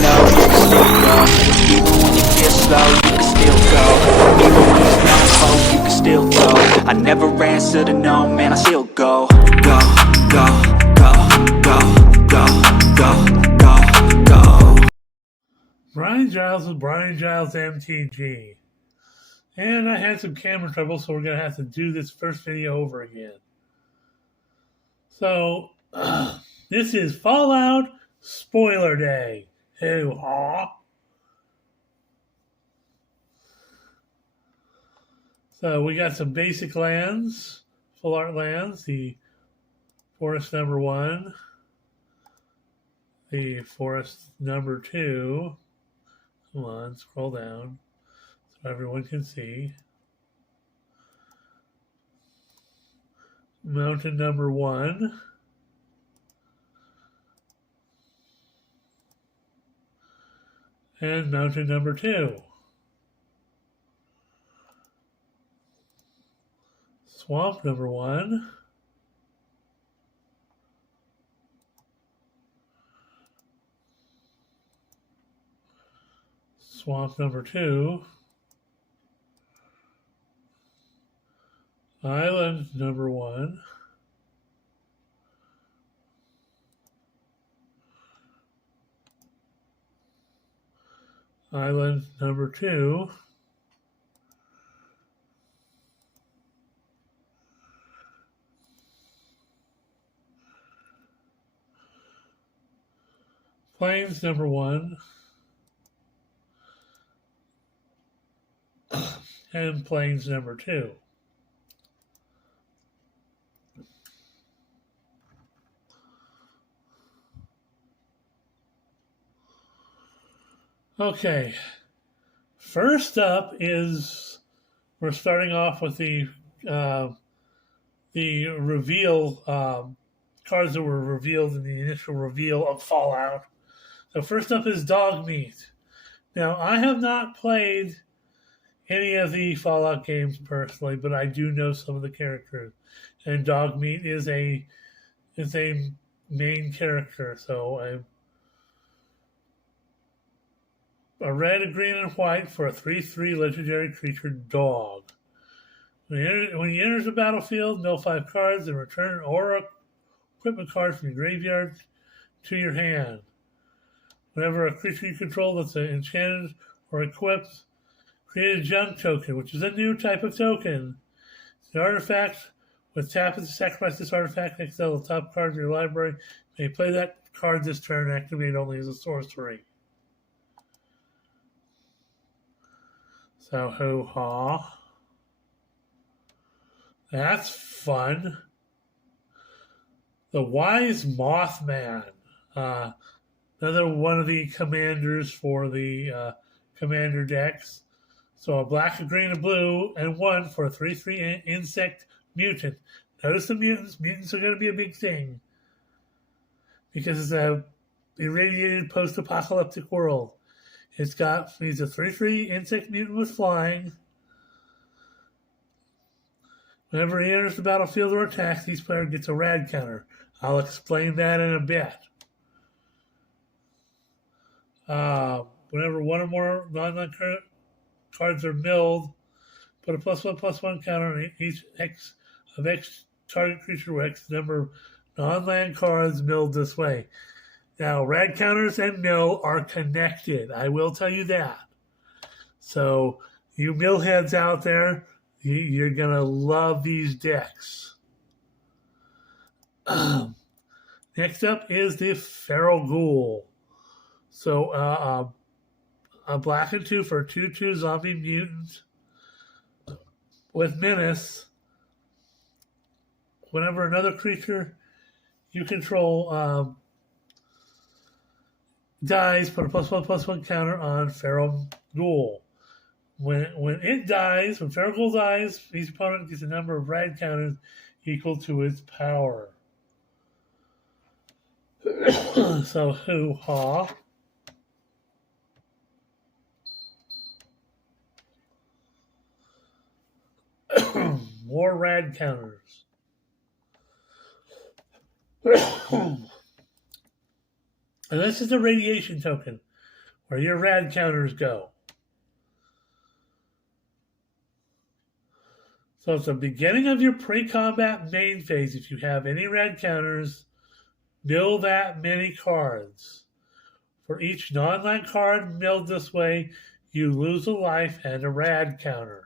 know you can still go. Even when you feel slow, you can still go. Even when there's no hope, you can still go. I never answer to no, man, I still go. Go, go, go, go, go, go, go, go. Brian Giles with Brian Giles MTG. And I had some camera trouble, so we're going to have to do this first video over again. So, this is Fallout Spoiler Day. Hoo-ha. So, we got some basic lands, full art lands, the forest number 1, the forest number 2. Come on, scroll down so everyone can see. Mountain number 1. And mountain number 2. Swamp number 1. Swamp number 2. Island number 1. Island number 2. Plains number 1. And plains number 2. Okay, first up is we're starting off with the reveal cards that were revealed in the initial reveal of Fallout. So first up is Dogmeat. Now, I have not played any of the Fallout games personally, but I do know some of the characters, and Dogmeat is a main character. So a red, a green, and white for a 3/3 legendary creature dog. When he enters the battlefield, mill 5 cards and return an aura equipment card from your graveyard to your hand. Whenever a creature you control that's enchanted or equipped, create a junk token, which is a new type of token. It's an artifact with tap to sacrifice this artifact next to the top card of your library. You may play that card this turn and activate only as a sorcery. So, hoo-ha. That's fun. The Wise Mothman. Another one of the commanders for the commander decks. So a black, a green, a blue, and 1 for a 3/3 insect mutant. Notice the mutants. Mutants are going to be a big thing. Because it's a irradiated post-apocalyptic world. He's a 3/3 insect mutant with flying. Whenever he enters the battlefield or attacks, each player gets a rad counter. I'll explain that in a bit. Whenever one or more non-land cards are milled, put a +1/+1 counter on each X of X target creature with X number of non-land cards milled this way. Now, rad counters and mill are connected. I will tell you that. So, you mill heads out there, you're going to love these decks. Next up is the Feral Ghoul. So, a black and 2 for a 2/2 zombie mutant with menace. Whenever another creature you control dies, put a +1/+1 counter on Feral Ghoul. When it dies, when Feral Ghoul dies, each opponent gets a number of rad counters equal to its power. So, hoo-ha. More rad counters. And this is the radiation token. where your rad counters go. So at the beginning of your pre-combat main phase, if you have any rad counters, mill that many cards. For each non-land card milled this way, you lose a life and a rad counter.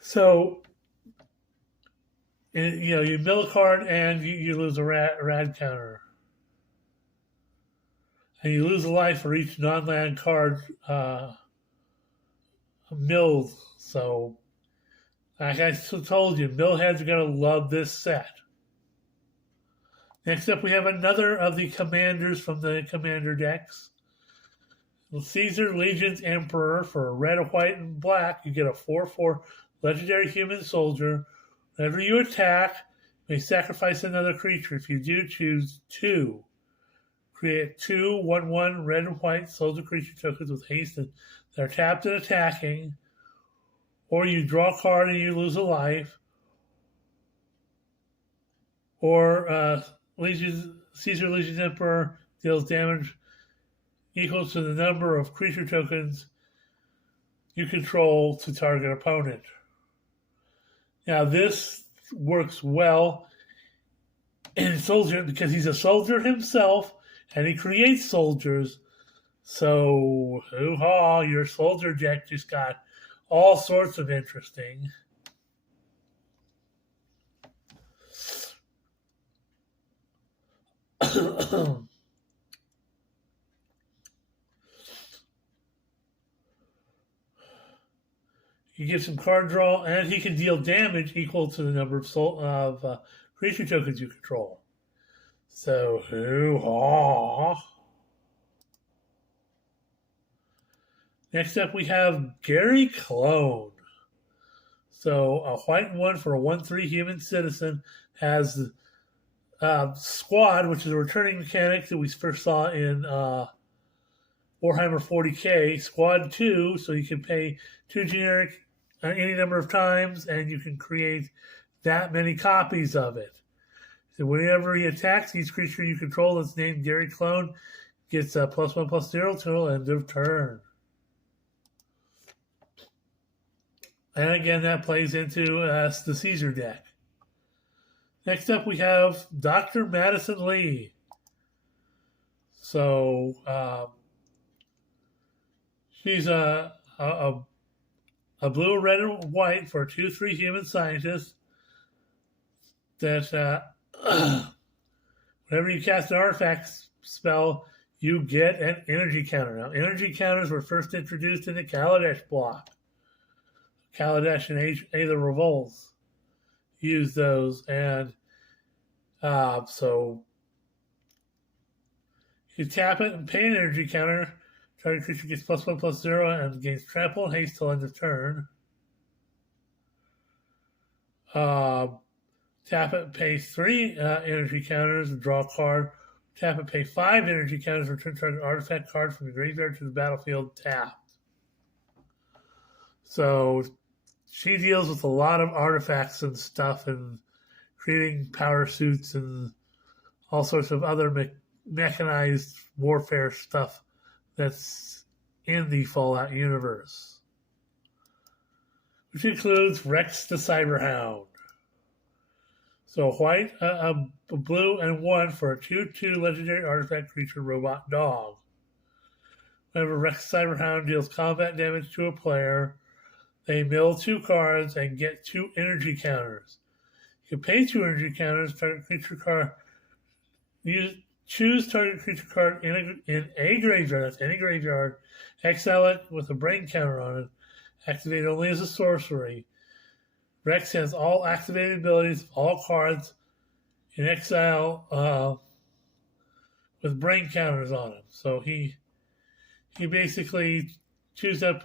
So, you mill a card and you lose a rad counter. And you lose a life for each non-land card milled. So, like I told you, millheads are going to love this set. Next up, we have another of the commanders from the commander decks. Caesar, Legion's Emperor. For red, white, and black, you get a 4/4 legendary human soldier. Whenever you attack, you may sacrifice another creature. If you do, choose 2. Create 2 1/1 red and white soldier creature tokens with haste that are tapped and attacking. Or you draw a card and you lose a life. Or Caesar, Legion's Emperor deals damage equal to the number of creature tokens you control to target opponent. Now this works well in soldier because he's a soldier himself and he creates soldiers. So hoo-ha, your soldier deck just got all sorts of interesting. You get some card draw, and he can deal damage equal to the number of creature tokens you control. So, hoo-ha. Next up, we have Gary Clone. So, a white and 1 for a 1/3 human citizen has Squad, which is a returning mechanic that we first saw in Warhammer 40k. Squad 2, so you can pay 2 generic any number of times, and you can create that many copies of it. So whenever he attacks, each creature you control that's named Gary Clone gets a +1/+0 till end of turn. And again, that plays into the Caesar deck. Next up, we have Dr. Madison Lee. So she's a blue, red, and white for a 2/3 human scientist that whenever you cast an artifact spell, you get an energy counter. Now, energy counters were first introduced in the Kaladesh block. Kaladesh and Aether Revolts use those, and so you tap it and pay an energy counter. Target creature gets +1/+0 and gains trample and haste till end of turn. Tap it and pay 3 energy counters and draw a card. Tap it, pay 5 energy counters, return target artifact card from the graveyard to the battlefield tapped. So she deals with a lot of artifacts and stuff and creating power suits and all sorts of other mechanized warfare stuff that's in the Fallout universe, which includes Rex the Cyberhound. So white, a blue, and 1 for a 2/2 legendary artifact creature robot dog. Whenever Rex the Cyberhound deals combat damage to a player, they mill 2 cards and get 2 energy counters. You can pay 2 energy counters, target creature card. Choose target creature card in a graveyard, that's any graveyard, exile it with a brain counter on it, activate only as a sorcery. Rex has all activated abilities of all cards in exile with brain counters on him. So he basically chews up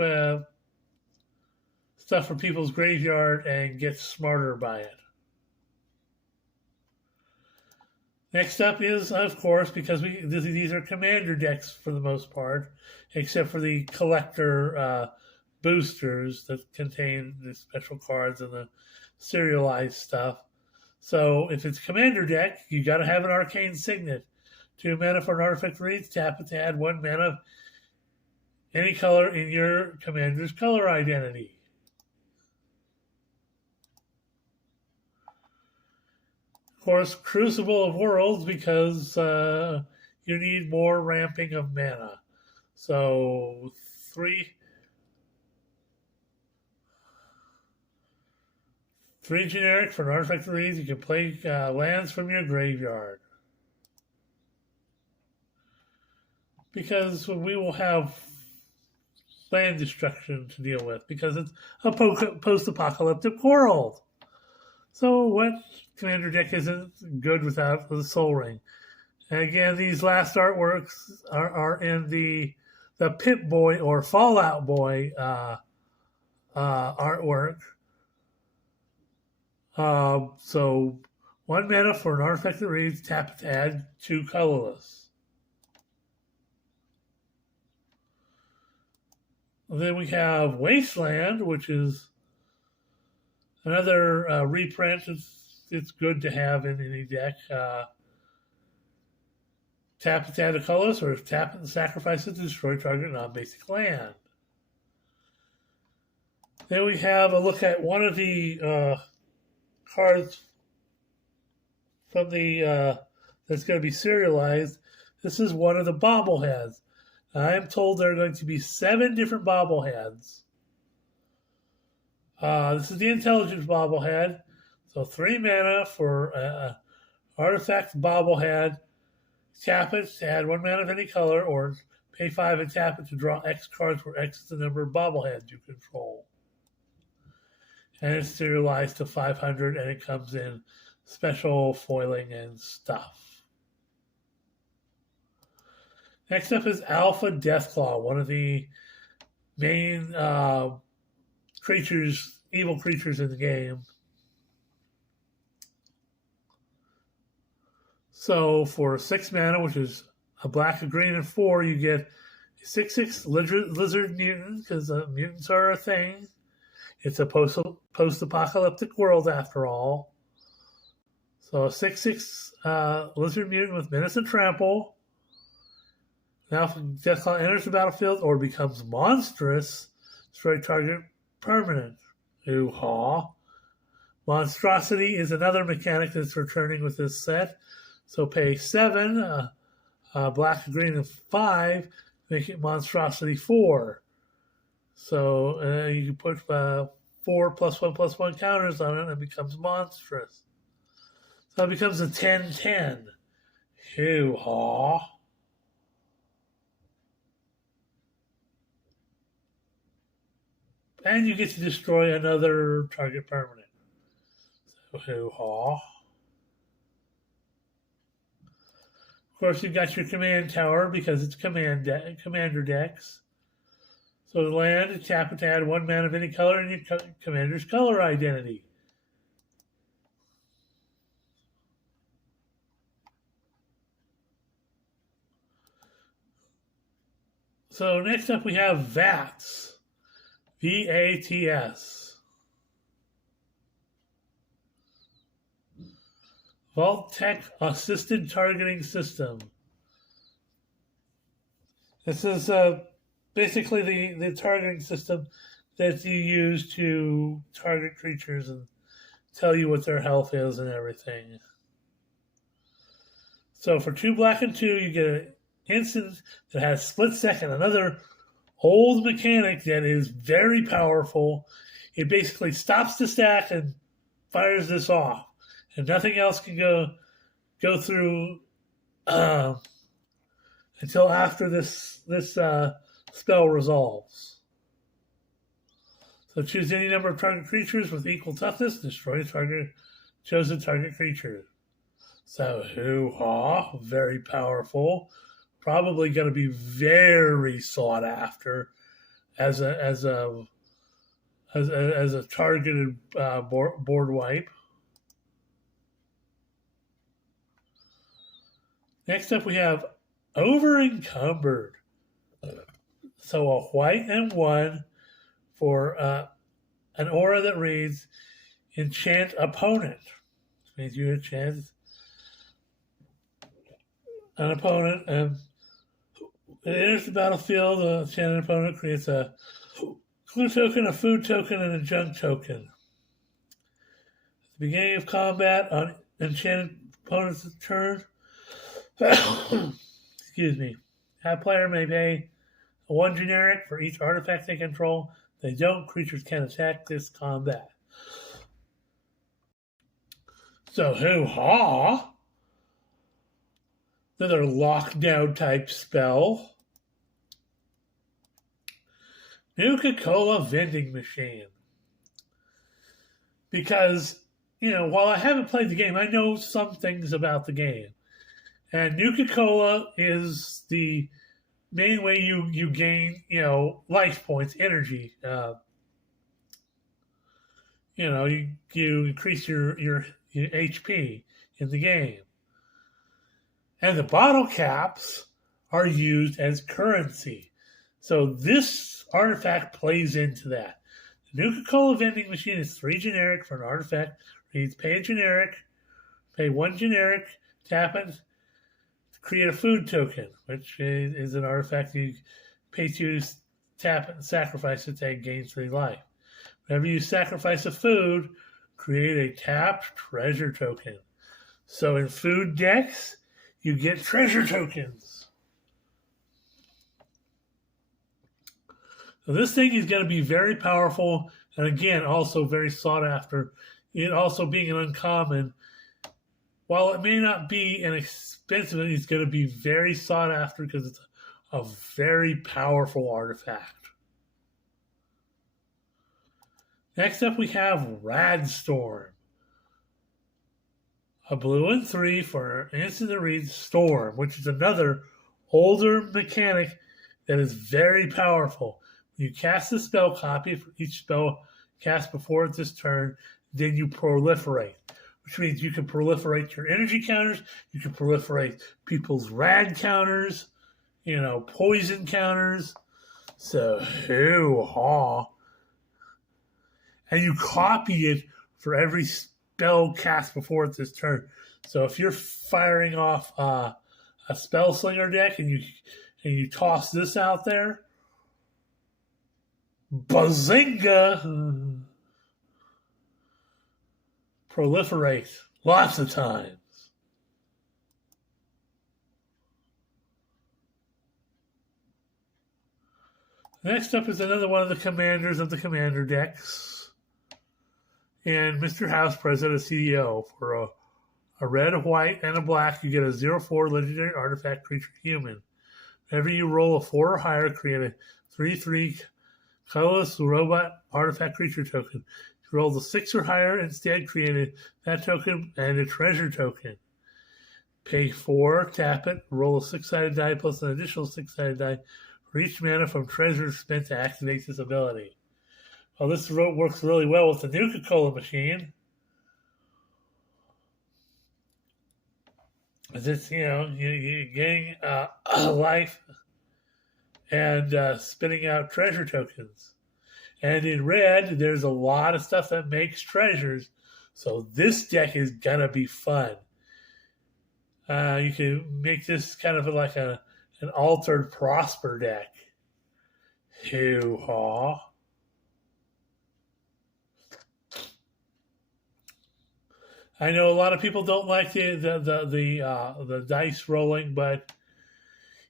stuff from people's graveyard and gets smarter by it. Next up is, of course, because these are commander decks for the most part, except for the collector boosters that contain the special cards and the serialized stuff. So if it's commander deck, you got to have an arcane signet. 2 mana for an artifact reads, tap it to add 1 mana of any color in your commander's color identity. Of course, Crucible of Worlds, because you need more ramping of mana. So 3 generic for an artifact reads. You can play lands from your graveyard. Because we will have land destruction to deal with, because it's a post-apocalyptic world. So what commander deck isn't good without the Sol Ring? And again, these last artworks are in the Pip-Boy or Fallout Boy artwork. So 1 mana for an artifact that reads, tap it to add 2 colorless. Then we have Wasteland, which is another reprint. It's good to have in any deck. Tap it to add a colorless, or tap it and sacrifice it to destroy target non-basic land. Then we have a look at one of the cards from the that's going to be serialized. This is one of the bobbleheads. I am told there are going to be 7 different bobbleheads. This is the Intelligence bobblehead. So 3 mana for artifact bobblehead. Tap it to add 1 mana of any color, or pay 5 and tap it to draw X cards, where X is the number of bobbleheads you control. And it's serialized to 500, and it comes in special foiling and stuff. Next up is Alpha Deathclaw, one of the main creatures, evil creatures in the game. So for 6 mana, which is a black, a green, and 4, you get a 6/6 lizard mutant, because mutants are a thing. It's a post-apocalyptic world, after all. So a 6/6 lizard mutant with menace and trample. Now, if Deathclaw enters the battlefield or becomes monstrous, destroy target permanent. Ooh-haw. Monstrosity is another mechanic that's returning with this set. So pay 7, black, green, and 5, make it Monstrosity 4. So you can put 4+1/+1 counters on it, and it becomes monstrous. So it becomes a 10/10. Hoo-haw. And you get to destroy another target permanent. So hoo-haw. Of course, you've got your command tower, because it's commander decks. So the land, tap it to add 1 mana of any color in your commander's color identity. So next up we have VATS. VATS. Vault-Tec Assisted Targeting System. This is basically the targeting system that you use to target creatures and tell you what their health is and everything. So for 2 black and 2, you get an instant that has split second, another old mechanic that is very powerful. It basically stops the stack and fires this off, and nothing else can go through until after this spell resolves. So choose any number of target creatures with equal toughness, destroy the chosen target creature. So hoo-haw, very powerful. Probably going to be very sought after as a targeted board wipe. Next up, we have Over Encumbered. So a white and 1 for an aura that reads Enchant Opponent. Which means you enchant an opponent, and it enters the battlefield. The enchanted opponent creates a clue token, a food token, and a junk token. At the beginning of combat on enchanted opponent's turn, excuse me, that player may pay one generic for each artifact they control. If they don't, creatures can attack this combat. So, hoo-ha! Another lockdown type spell. Nuka-Cola vending machine. Because, while I haven't played the game, I know some things about the game. And Nuka-Cola is the main way you gain, life points, energy. You increase your HP in the game. And the bottle caps are used as currency. So this artifact plays into that. The Nuka-Cola vending machine is 3 generic for an artifact. Reads pay a generic, pay 1 generic, tap it, create a food token, which is an artifact you pay to tap it and sacrifice it to gain 3 life. Whenever you sacrifice a food, create a tapped treasure token. So in food decks, you get treasure tokens. So this thing is going to be very powerful, and again, also very sought after. It also being an uncommon, while it may not be an expensive, it's going to be very sought after because it's a very powerful artifact. Next up, we have Radstorm. A blue and 3 for an instant that reads Storm, which is another older mechanic that is very powerful. When you cast a spell copy for each spell cast before this turn, then you proliferate, which means you can proliferate your energy counters, you can proliferate people's rad counters, poison counters. So, hoo-ha. And you copy it for every spell cast before this turn. So if you're firing off a spell slinger deck and you toss this out there, bazinga! Proliferate lots of times. Next up is another one of the commanders of the commander decks. And Mr. House President CEO. For a red, a white, and a black, you get a 0/4 legendary artifact creature human. Whenever you roll a 4 or higher, create a 3/3 colorless robot artifact creature token. If you roll the 6 or higher, instead create that token and a treasure token. Pay 4, tap it, roll a 6-sided die plus an additional 6-sided die for each mana from treasures spent to activate this ability. Well, this works really well with the Nuka-Cola machine. It's, you're getting life and spitting out treasure tokens. And in red, there's a lot of stuff that makes treasures. So this deck is going to be fun. You can make this kind of like an altered Prosper deck. Hoo-ha. I know a lot of people don't like the dice rolling, but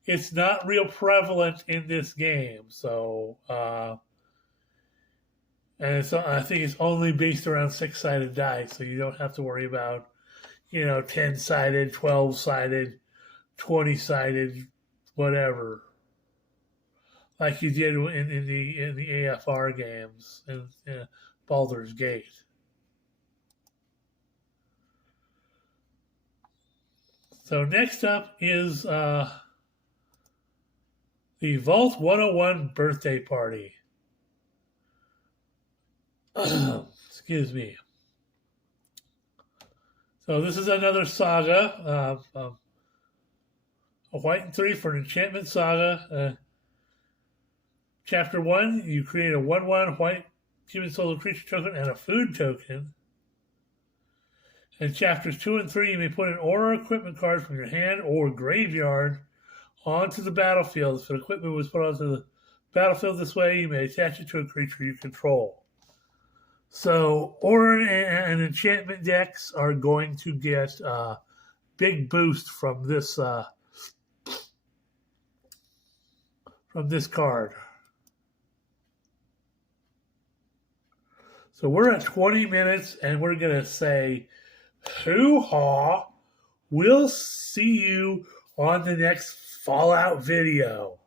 it's not real prevalent in this game. So, and so I think it's only based around 6-sided dice, so you don't have to worry about 10-sided, 12-sided, 20-sided, whatever, like you did in the AFR games in Baldur's Gate. So next up is the Vault 101 birthday party. Excuse me. So this is another saga. A white and 3 for an enchantment saga. Chapter 1, you create a 1/1 white human solo creature token and a food token. In chapters 2 and 3, you may put an aura equipment card from your hand or graveyard onto the battlefield. If an equipment was put onto the battlefield this way, you may attach it to a creature you control. So, aura and enchantment decks are going to get a big boost from this card. So we're at 20 minutes, and we're going to say, hoo-ha, we'll see you on the next Fallout video.